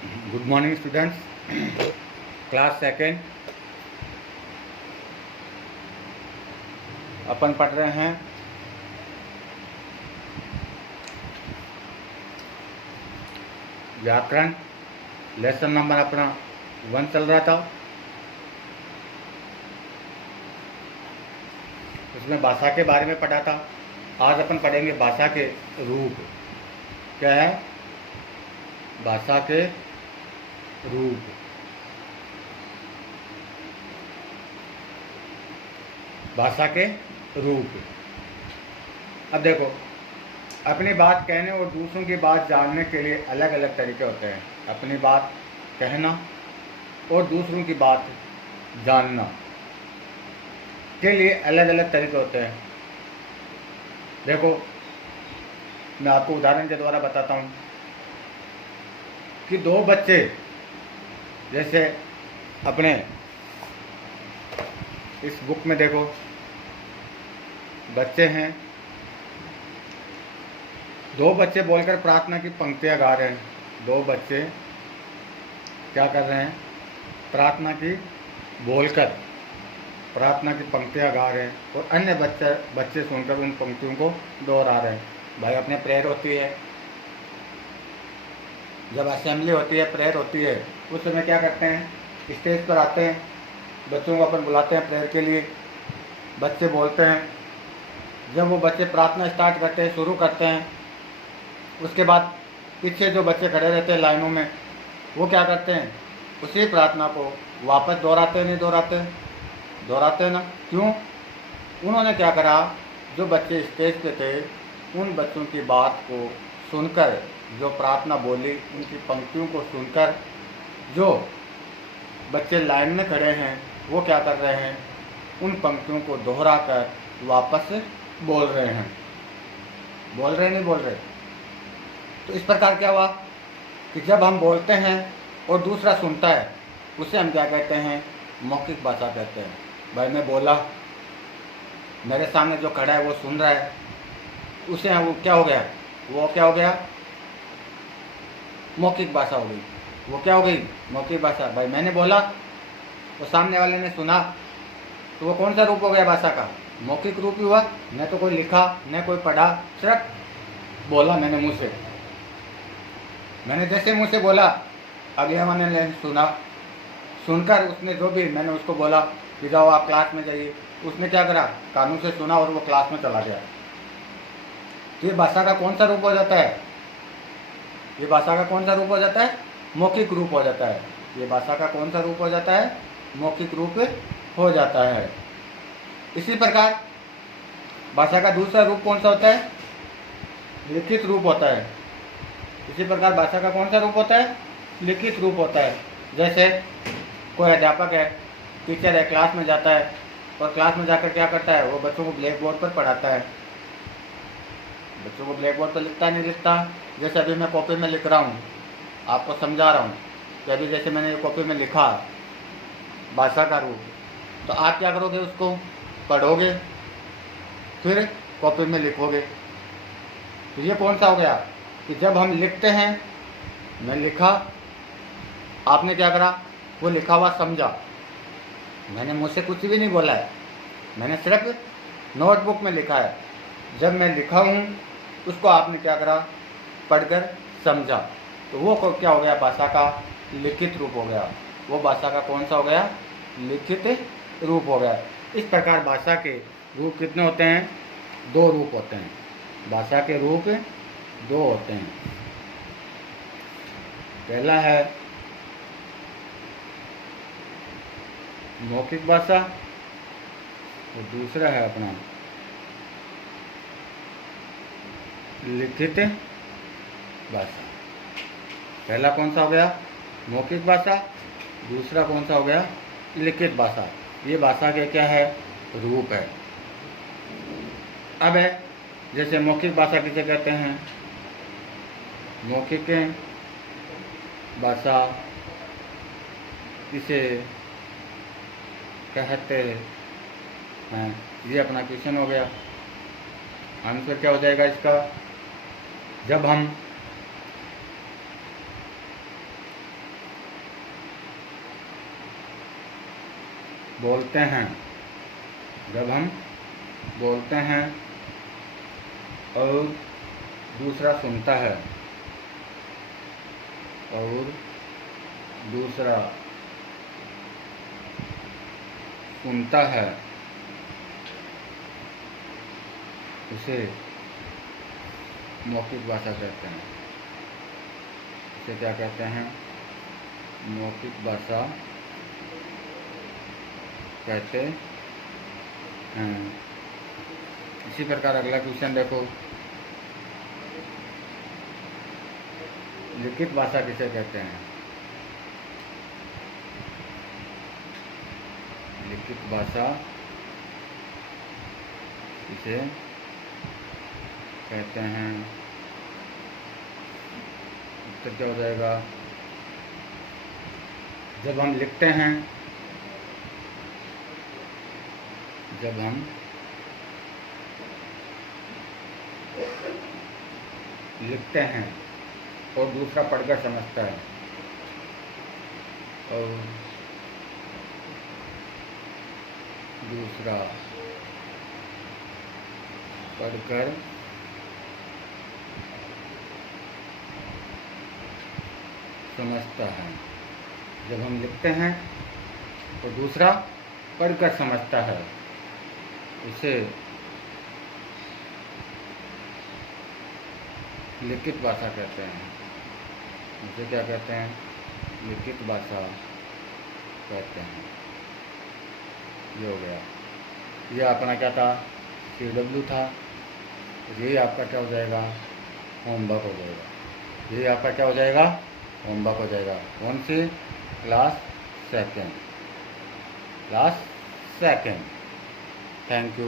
Good morning students, class second. अपन पढ़ रहे हैं व्याकरण। लेसन नंबर अपना 1 चल रहा था। उसमें भाषा के बारे में पढ़ा था। आज अपन पढ़ेंगे भाषा के रूप। क्या है? भाषा के रूप। भाषा के रूप। अब देखो, अपनी बात कहने और दूसरों की बात जानने के लिए अलग अलग तरीके होते हैं। अपनी बात कहना और दूसरों की बात जानना के लिए अलग अलग तरीके होते हैं। देखो, मैं आपको उदाहरण के द्वारा बताता हूँ कि दो बच्चे, जैसे अपने इस बुक में देखो, बच्चे हैं, दो बच्चे बोलकर प्रार्थना की पंक्तियां गा रहे हैं। दो बच्चे क्या कर रहे हैं? प्रार्थना की बोलकर प्रार्थना की पंक्तियां गा रहे हैं और अन्य बच्चे सुनकर उन पंक्तियों को दोहरा रहे हैं। भाई, अपने प्रेयर होती है, जब असेंबली होती है, प्रेयर होती है, उस समय क्या करते हैं? स्टेज पर आते हैं, बच्चों को अपन बुलाते हैं प्रेयर के लिए, बच्चे बोलते हैं। जब वो बच्चे प्रार्थना स्टार्ट करते हैं, शुरू करते हैं, उसके बाद पीछे जो बच्चे खड़े रहते हैं लाइनों में, वो क्या करते हैं? उसी प्रार्थना को वापस दोहराते नहीं दोहराते? दोहराते ना। क्यों? उन्होंने क्या करा? जो बच्चे स्टेज पे थे, उन बच्चों की बात को सुनकर, जो प्रार्थना बोली, उनकी पंक्तियों को सुनकर, जो बच्चे लाइन में खड़े हैं, वो क्या कर रहे हैं? उन पंक्तियों को दोहरा कर वापस बोल रहे हैं। बोल रहे नहीं बोल रहे? तो इस प्रकार क्या हुआ कि जब हम बोलते हैं और दूसरा सुनता है, उसे हम क्या कहते हैं? मौखिक भाषा कहते हैं। भाई, मैं बोला, मेरे सामने जो खड़ा है वो सुन रहा है, उसे वो क्या हो गया? वो क्या हो गया? मौखिक भाषा हो गई। वो क्या हो गई? मौखिक भाषा। भाई, मैंने बोला, वो सामने वाले ने सुना, तो वो कौन सा रूप हो गया भाषा का? मौखिक रूप ही हुआ। न तो कोई लिखा, न कोई पढ़ा, सिर्फ बोला मैंने मुंह से। मैंने जैसे मुंह से बोला, अगले वाले ने सुना, सुनकर उसने जो भी मैंने उसको बोला कि जाओ आप क्लास में जाइए, उसने क्या करा? कानून से सुना और वो क्लास में चला गया। तो ये भाषा का कौन सा रूप हो जाता है? ये भाषा का कौन सा रूप हो जाता है? मौखिक रूप हो जाता है। ये भाषा का कौन सा रूप हो जाता है? मौखिक रूप हो जाता है। इसी प्रकार भाषा का दूसरा रूप कौन सा होता है? लिखित रूप होता है। इसी प्रकार भाषा का कौन सा रूप होता है? लिखित रूप होता है। जैसे कोई अध्यापक है, टीचर है, क्लास में जाता है और क्लास में जाकर क्या करता है? वो बच्चों को ब्लैक बोर्ड पर पढ़ाता है। बच्चों को ब्लैक बोर्ड पर लिखता नहीं लिखता? जैसे अभी मैं कॉपी में लिख रहा हूँ, आपको समझा रहा हूँ कि अभी जैसे मैंने कॉपी में लिखा भाषा का रूप, तो आप क्या करोगे? उसको पढ़ोगे, फिर कॉपी में लिखोगे। तो ये कौन सा हो गया कि जब हम लिखते हैं, मैं लिखा, आपने क्या करा? वो लिखा हुआ समझा। मैंने मुझसे कुछ भी नहीं बोला है, मैंने सिर्फ नोटबुक में लिखा है। जब मैं लिखा हूँ, उसको आपने क्या करा? पढ़कर समझा। तो वो क्या हो गया? भाषा का लिखित रूप हो गया। वो भाषा का कौन सा हो गया? लिखित रूप हो गया। इस प्रकार भाषा के रूप कितने होते हैं? 2 रूप होते हैं। भाषा के रूप 2 होते हैं। पहला है मौखिक भाषा और दूसरा है अपना लिखित भाषा। पहला कौन सा हो गया? मौखिक भाषा। दूसरा कौन सा हो गया? लिखित भाषा। ये भाषा के क्या है? रूप है। अब है, जैसे मौखिक भाषा किसे कहते हैं? मौखिक भाषा किसे कहते हैं? ये अपना क्वेश्चन हो गया। आंसर क्या हो जाएगा इसका? जब हम बोलते हैं, जब हम बोलते हैं और दूसरा सुनता है और दूसरा सुनता है, उसे मौखिक भाषा कहते हैं। इसे क्या कहते हैं? मौखिक भाषा कहते हैं। इसी प्रकार अगला क्वेश्चन देखो, लिखित भाषा किसे कहते हैं? लिखित भाषा किसे कहते हैं? उत्तर क्या हो जाएगा? जब हम लिखते हैं, जब हम लिखते हैं और दूसरा पढ़कर समझता है, और दूसरा पढ़कर समझता है। जब हम लिखते हैं तो दूसरा पढ़कर समझता है, इसे लिखित भाषा कहते हैं। इसे क्या कहते हैं? लिखित भाषा कहते हैं। ये हो गया। ये अपना क्या था? CW था। ये आपका क्या हो जाएगा? होमवर्क हो जाएगा। ये आपका क्या हो जाएगा? होमवर्क हो जाएगा। कौन सी? Class second. Class second. Thank you.